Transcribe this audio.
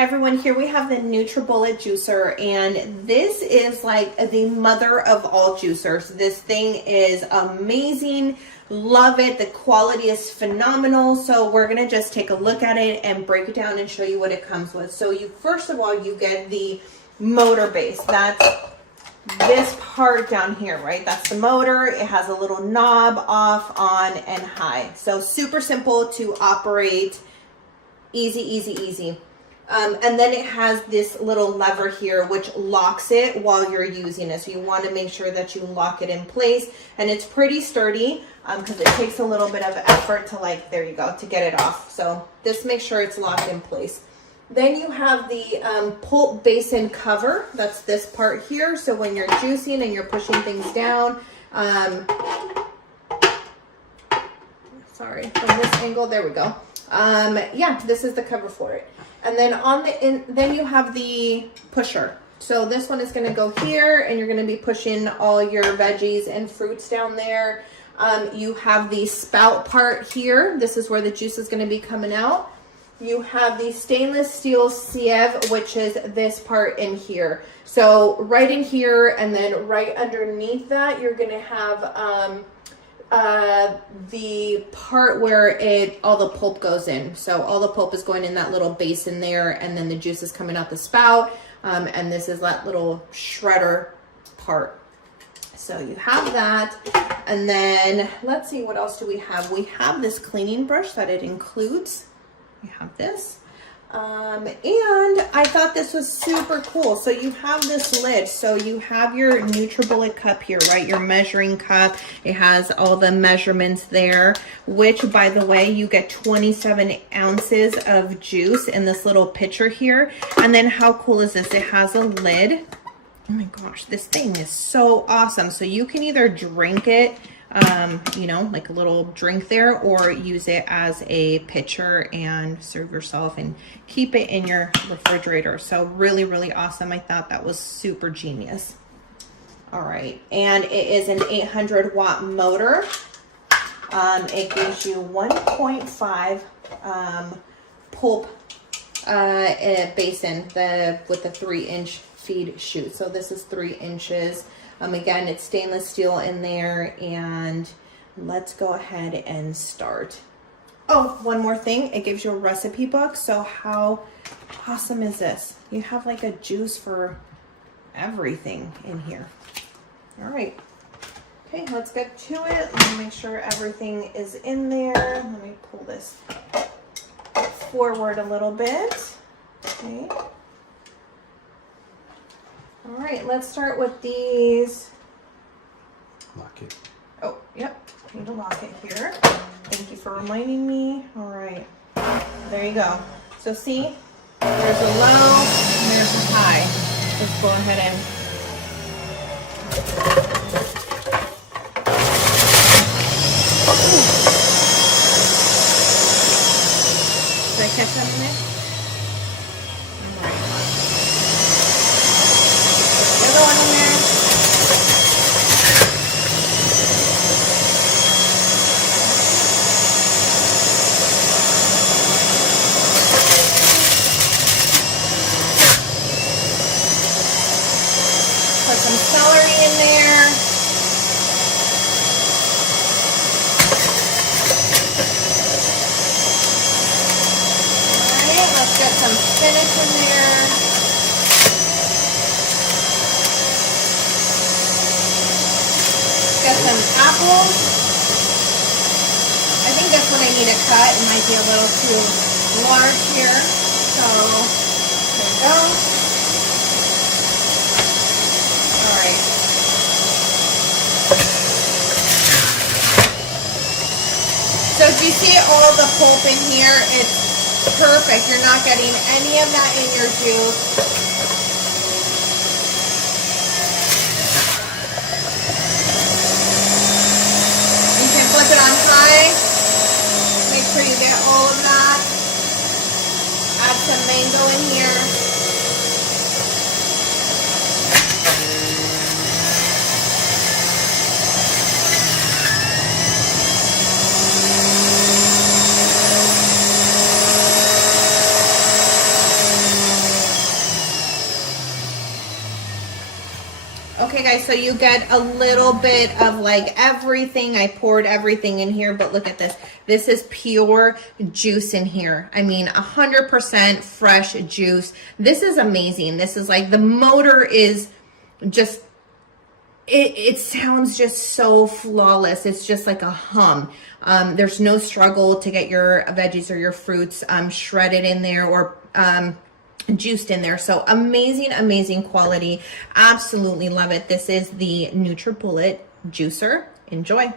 Hi everyone, here we have the NutriBullet Juicer, and this is like the mother of all juicers. This thing is amazing. Love it. The quality is phenomenal. So we're going to just take a look at it and break it down and show you what it comes with. So you, first of all, you get the motor base. That's this part down here, right? That's the motor. It has a little knob, off, on, and high. So super simple to operate. Easy, easy, easy. And then it has this little lever here which locks it while you're using it. So you want to make sure that you lock it in place, and it's pretty sturdy because it takes a little bit of effort to, like, there you go, to get it off. So just make sure it's locked in place. Then you have the pulp basin cover. That's this part here. So when you're juicing and you're pushing things down, sorry, from this angle, there we go. Yeah, this is the cover for it. And then on the then you have the pusher. So this one is going to go here, and you're going to be pushing all your veggies and fruits down there. You have the spout part here. This is where the juice is going to be coming out. You have the stainless steel sieve, which is this part in here. So right in here, and then right underneath that, you're going to have the part where all the pulp goes in. So all the pulp is going in that little basin there, and then the juice is coming out the spout. And this is that little shredder part. So you have that. And then let's see, what else do we have? We have this cleaning brush that it includes. We have this. And I thought this was super cool. So you have this lid. So you have your NutriBullet cup here, right? Your measuring cup. It has all the measurements there, which, by the way, you get 27 ounces of juice in this little pitcher here. And then how cool is this? It has a lid. Oh my gosh, this thing is so awesome. So you can either drink it, you know, like a little drink there, or use it as a pitcher and serve yourself and keep it in your refrigerator. So really, really awesome. I thought that was super genius. All right. And it is an 800 watt motor. It gives you 1.5 pulp basin with the 3-inch feed chute. So this is 3 inches. Again, it's stainless steel in there, and let's go ahead and start. Oh, one more thing. It gives you a recipe book. So how awesome is this? You have like a juice for everything in here. All right. Okay, let's get to it. Let me make sure everything is in there. Let me pull this forward a little bit. Okay. All right, let's start with these. Lock it. Oh, yep. Need to lock it here. Thank you for reminding me. All right. There you go. So see, there's a low and there's a high. Let's go ahead and did I catch that in there? Go on in there. Put some celery in there. All right, let's get some spinach in there. Get some apples. I think this one I need to cut. It might be a little too large here. So there we go. All right. So do you see all the pulp in here? It's perfect. You're not getting any of that in your juice. Flip it on high. Make sure you get all of that. Add some mango in here. Okay guys, so you get a little bit of like everything. I poured everything in here, but look at this. This is pure juice in here. I mean, 100% fresh juice. This is amazing. This is like, the motor is just, it sounds just so flawless. It's just like a hum. There's no struggle to get your veggies or your fruits shredded in there or juiced in there. So amazing quality. Absolutely love it. This is the NutriBullet Juicer. Enjoy.